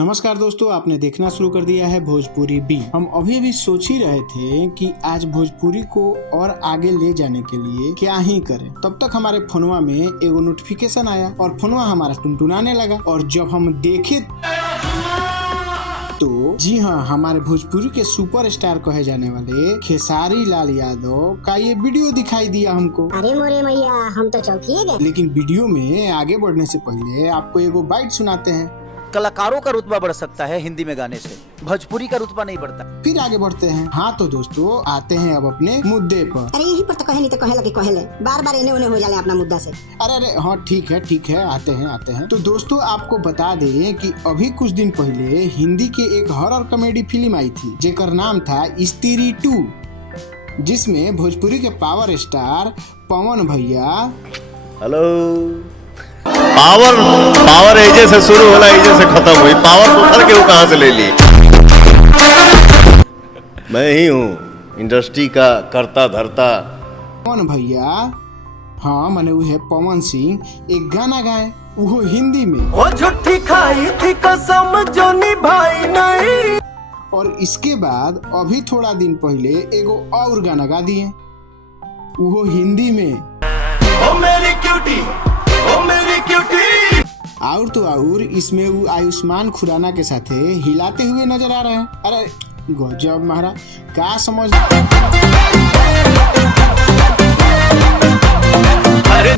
नमस्कार दोस्तों, आपने देखना शुरू कर दिया है भोजपुरी बी। हम अभी सोच ही रहे थे कि आज भोजपुरी को और आगे ले जाने के लिए क्या ही करें। तब तक हमारे फोनवा में एगो नोटिफिकेशन आया और फोनवा हमारा टुनटुनाने लगा। और जब हम देखे तो जी हाँ, हमारे भोजपुरी के सुपरस्टार कहे जाने वाले खेसारी लाल यादव का ये वीडियो दिखाई दिया हमको। अरे मोरे मैया, हम तो चौंकिए गए। लेकिन वीडियो में आगे बढ़ने से पहले आपको एगो बाइट सुनाते हैं। कलाकारों का रुतबा बढ़ सकता है हिंदी में गाने से, भोजपुरी का रुतबा नहीं बढ़ता। फिर आगे बढ़ते हैं। हाँ तो दोस्तों, आते हैं अब अपने मुद्दे पर। अरे यही पर तो कहे नहीं तो कहे लगे कहले, बार बार इन्हें उन्हें हो जाले अपना मुद्दा से। अरे हाँ ठीक है, आते हैं। तो दोस्तों, आपको बता दें कि अभी कुछ दिन पहले हिंदी के एक हॉरर कॉमेडी फिल्म आई थी जेकर नाम था स्त्री 2, जिसमें भोजपुरी के पावर स्टार पवन भैया, हेलो, पावर एजे से शुरू होला, एजे से खत्म हुई। पावर उठर के वो कहां से ले ली? मैं ही हूँ इंडस्ट्री का करता धरता। पवन भैया, हाँ मने वो है पवन सिंह, एक गाना गाए वो हिंदी में। वो झूठी खाई थी कसम जो निभाई नहीं। और इसके बाद अभी थोड़ा दिन पहले एगो और गाना गा दिए वो हिंदी में। ओ मेरी क्यूटी, ओ मेरी क्यूटी। और तो और इसमें वो आयुष्मान खुराना के साथ हिलाते हुए नजर आ रहे हैं। अरे गजब महाराज, क्या समझ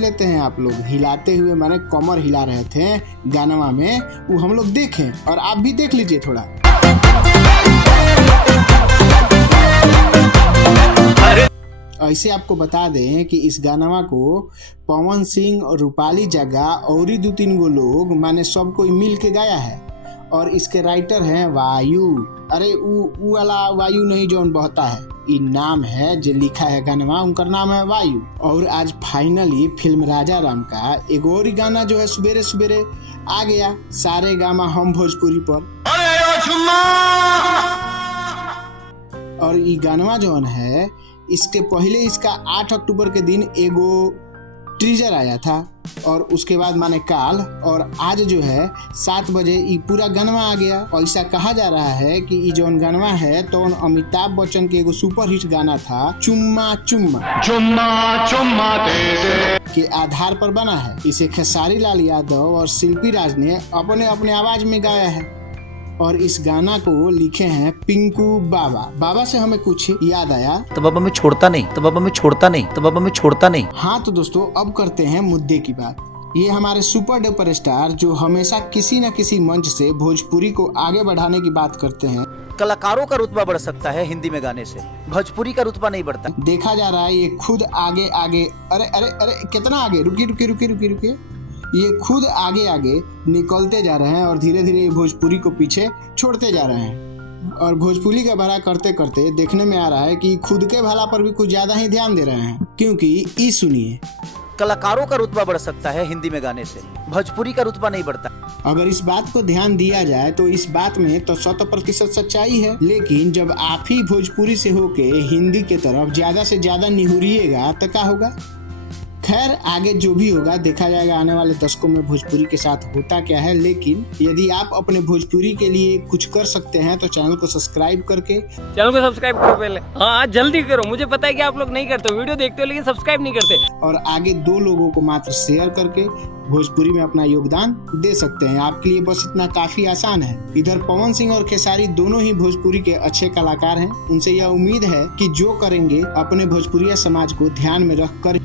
लेते हैं आप लोग। हिलाते हुए माने कमर हिला रहे थे गानवा में, वो हम लोग देखें और आप भी देख लीजिए थोड़ा। ऐसे आपको बता दें कि इस गानवा को पवन सिंह और रूपाली जग्गा और 2-3 गो लोग माने सब कोई मिल के गाया है। और इसके राइटर हैं वायु। अरे ऊ वाला वायु नहीं जो बहता है, ये नाम है जो लिखा है गानवा, उनका नाम है वायु। और आज फाइनली फिल्म राजा राम का एक और गाना जो है सवेरे सवेरे आ गया सारे गामा हम भोजपुरी पर। और ये गानवा जो है, इसके पहले इसका 8 अक्टूबर के दिन एगो टीजर आया था और उसके बाद माने काल, और आज जो है 7 बजे ये पूरा गानवा आ गया। ऐसा कहा जा रहा है कि ये जो गानवा है तो अमिताभ बच्चन के एगो सुपर हिट गाना था चुम्मा चुम्मा चुम्मा चुम्मा दे दे के आधार पर बना है। इसे खेसारी लाल यादव और शिल्पी राज ने अपने अपने आवाज में गाया है। और इस गाना को लिखे हैं पिंकू बाबा। बाबा से हमें कुछ याद आया तो बाबा मैं छोड़ता नहीं, तो बाबा मैं छोड़ता नहीं, तो बाबा मैं छोड़ता नहीं। हाँ तो दोस्तों, अब करते हैं मुद्दे की बात। ये हमारे सुपर डुपर स्टार जो हमेशा किसी न किसी मंच से भोजपुरी को आगे बढ़ाने की बात करते हैं। कलाकारों का रुतबा बढ़ सकता है हिंदी में गाने से, भोजपुरी का रुतबा नहीं बढ़ता। देखा जा रहा है ये खुद आगे आगे, अरे कितना आगे, रुकिए, ये खुद आगे आगे निकलते जा रहे हैं और धीरे धीरे भोजपुरी को पीछे छोड़ते जा रहे हैं। और भोजपुरी का भला करते करते देखने में आ रहा है कि खुद के भला पर भी कुछ ज्यादा ही ध्यान दे रहे हैं। क्योंकि ई सुनिए, कलाकारों का रुतबा बढ़ सकता है हिंदी में गाने से, भोजपुरी का रुतबा नहीं बढ़ता। अगर इस बात को ध्यान दिया जाए तो इस बात में तो 100% सच्चाई है। लेकिन जब आप ही भोजपुरी से होके हिंदी के तरफ ज्यादा से ज्यादा निहुरिएगा तो क्या होगा? खैर, आगे जो भी होगा देखा जाएगा आने वाले दशकों में भोजपुरी के साथ होता क्या है। लेकिन यदि आप अपने भोजपुरी के लिए कुछ कर सकते हैं तो चैनल को सब्सक्राइब करके करो पहले। हाँ जल्दी करो, मुझे पता है कि आप लोग नहीं करते, वीडियो देखते हो लेकिन सब्सक्राइब नहीं करते। और आगे 2 लोगों को मात्र शेयर करके भोजपुरी में अपना योगदान दे सकते हैं। आपके लिए बस इतना काफी आसान है। इधर पवन सिंह और खेसारी दोनों ही भोजपुरी के अच्छे कलाकार हैं। उनसे यह उम्मीद है कि जो करेंगे अपने भोजपुरी समाज को ध्यान में रखकर